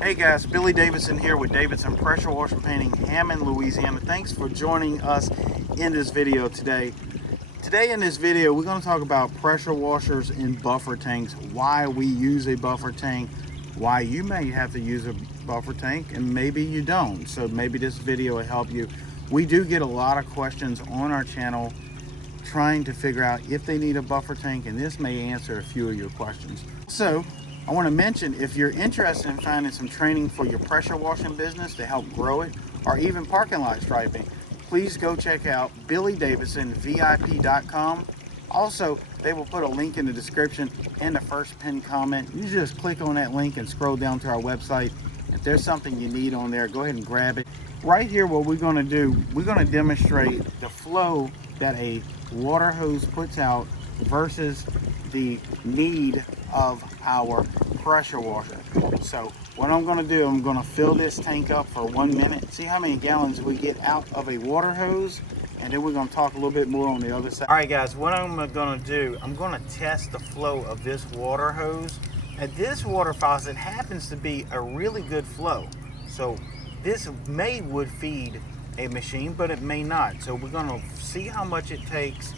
Hey guys, Billy Davidson here with Davidson Pressure Washer Painting, Hammond, Louisiana. Thanks for joining us in this video today. Today in this video, we're going to talk about pressure washers in buffer tanks, why we use a buffer tank, why you may have to use a buffer tank, and maybe you don't. So maybe this video will help you. We do get a lot of questions on our channel trying to figure out if they need a buffer tank, and this may answer a few of your questions. So I want to mention, if you're interested in finding some training for your pressure washing business to help grow it, or even parking lot striping, please go check out BillyDavidsonVIP.com. Also, they will put a link in the description and the first pinned comment. You just click on that link and scroll down to our website. If there's something you need on there, go ahead and grab it. Right here, what we're going to do, we're going to demonstrate the flow that a water hose puts out versus the need of our pressure washer. So what I'm going to do, I'm going to fill this tank up for 1 minute, see how many gallons we get out of a water hose, and then we're going to talk a little bit more on the other side. All right guys, what I'm going to do, I'm going to test the flow of this water hose. And this water faucet happens to be a really good flow, so this would feed a machine, but it may not. So we're going to see how much it takes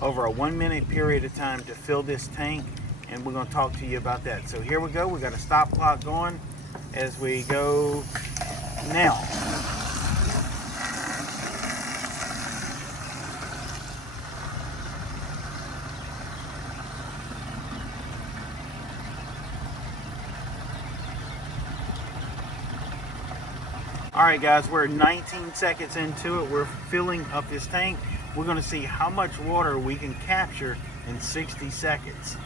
over a 1 minute period of time to fill this tank, and we're going to talk to you about that. So here we go. We got a stop clock going as we go now. All right guys, we're 19 seconds into it. We're filling up this tank. We're going to see how much water we can capture in 60 seconds.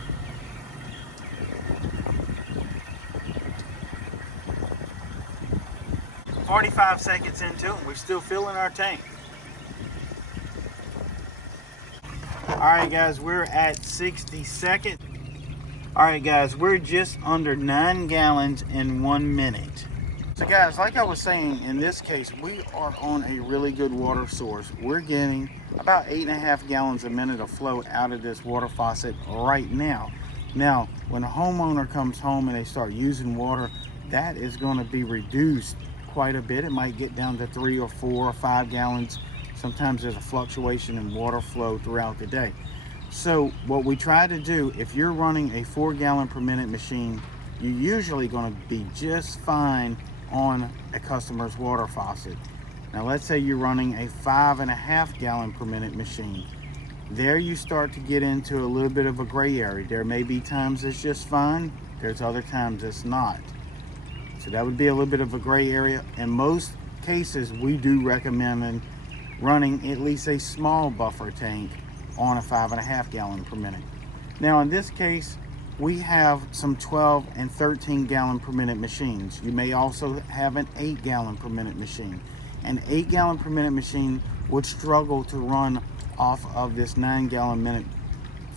"45 seconds into it, we're still filling our tank. All right guys, we're at 60 seconds. All right guys, we're just under 9 gallons in 1 minute. So guys, like I was saying, in this case, we are on a really good water source. We're getting about 8.5 gallons a minute of flow out of this water faucet right now. Now, when a homeowner comes home and they start using water, that is going to be reduced quite a bit. It might get down to 3 or 4 or 5 gallons. Sometimes there's a fluctuation in water flow throughout the day. So what we try to do, if you're running a 4 gallon per minute machine, you're usually going to be just fine on a customer's water faucet. Now let's say you're running a 5.5 gallon per minute machine. There you start to get into a little bit of a gray area. There may be times it's just fine, there's other times it's not. So that would be a little bit of a gray area. In most cases, we do recommend running at least a small buffer tank on a 5.5 gallon per minute. Now in this case, we have some 12 and 13 gallon per minute machines. You may also have an 8 gallon per minute machine. An 8 gallon per minute machine would struggle to run off of this 9 gallon minute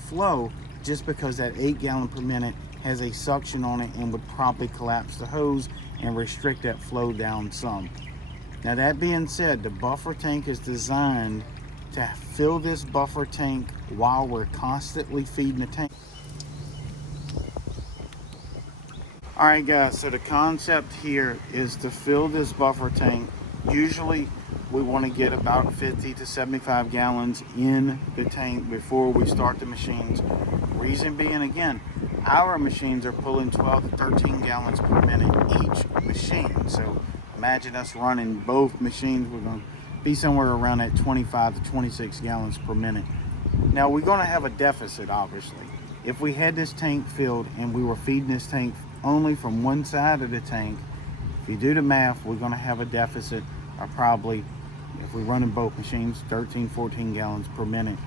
flow, just because that 8 gallon per minute has a suction on it and would probably collapse the hose and restrict that flow down some. Now that being said, the buffer tank is designed to fill this buffer tank while we're constantly feeding the tank. All right guys, so the concept here is to fill this buffer tank. Usually we want to get about 50 to 75 gallons in the tank before we start the machines. Reason being, again, our machines are pulling 12 to 13 gallons per minute each machine. So imagine us running both machines, we're going to be somewhere around at 25 to 26 gallons per minute. Now we're going to have a deficit, obviously. If we had this tank filled and we were feeding this tank only from one side of the tank, if you do the math, we're going to have a deficit of probably, if we're running both machines, 13, 14 gallons per minute.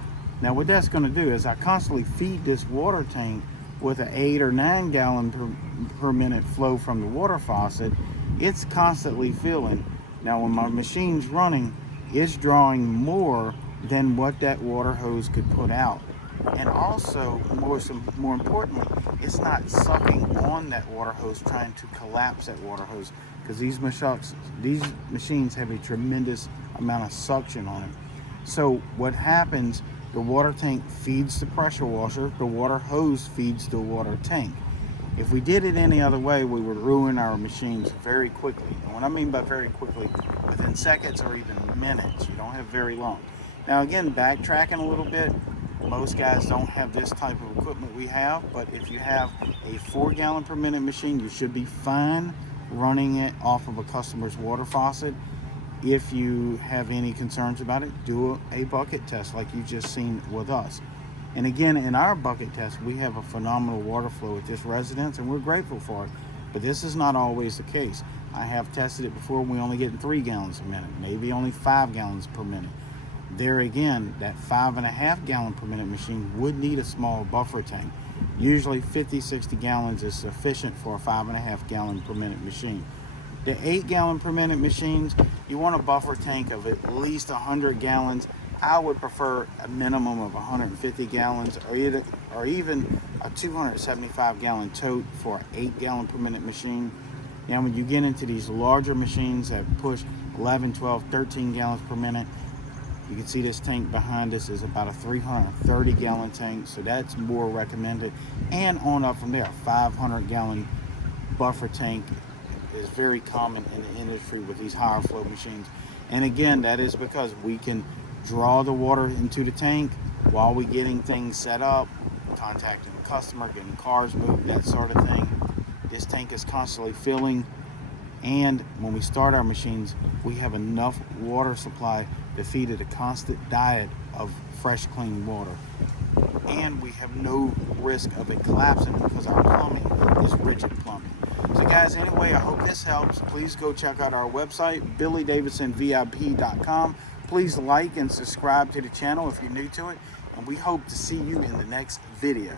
Now what that's going to do is I constantly feed this water tank with an 8 or 9 gallon per minute flow from the water faucet. It's constantly filling. Now when my machine's running, it's drawing more than what that water hose could put out. And also, more importantly, it's not sucking on that water hose, trying to collapse that water hose, because these machines have a tremendous amount of suction on it. So what happens, the water tank feeds the pressure washer, the water hose feeds the water tank. If we did it any other way, we would ruin our machines very quickly. And what I mean by very quickly, within seconds or even minutes. You don't have very long. Now again, backtracking a little bit, most guys don't have this type of equipment we have, but if you have a 4 gallon per minute machine, you should be fine running it off of a customer's water faucet. If you have any concerns about it, do a bucket test like you just seen with us. And again, in our bucket test, we have a phenomenal water flow at this residence, and we're grateful for it. But this is not always the case. I have tested it before. We only get 3 gallons a minute, maybe only 5 gallons per minute. There again, that 5.5 gallon per minute machine would need a small buffer tank. Usually 50-60 gallons is sufficient for a 5.5 gallon per minute machine. The 8 gallon per minute machines, you want a buffer tank of at least 100 gallons. I would prefer a minimum of 150 gallons or even a 275 gallon tote for an 8 gallon per minute machine. Now when you get into these larger machines that push 11, 12, 13 gallons per minute, you can see this tank behind us is about a 330 gallon tank, so that's more recommended. And on up from there, a 500 gallon buffer tank is very common in the industry with these higher flow machines. And again, that is because we can draw the water into the tank while we're getting things set up, contacting the customer, getting cars moved, that sort of thing. This tank is constantly filling, and when we start our machines, we have enough water supply to feed it a constant diet of fresh, clean water. And we have no risk of it collapsing because our plumbing is rigid plumbing. So guys, anyway, I hope this helps. Please go check out our website, BillyDavidsonVIP.com. Please like and subscribe to the channel if you're new to it, and we hope to see you in the next video.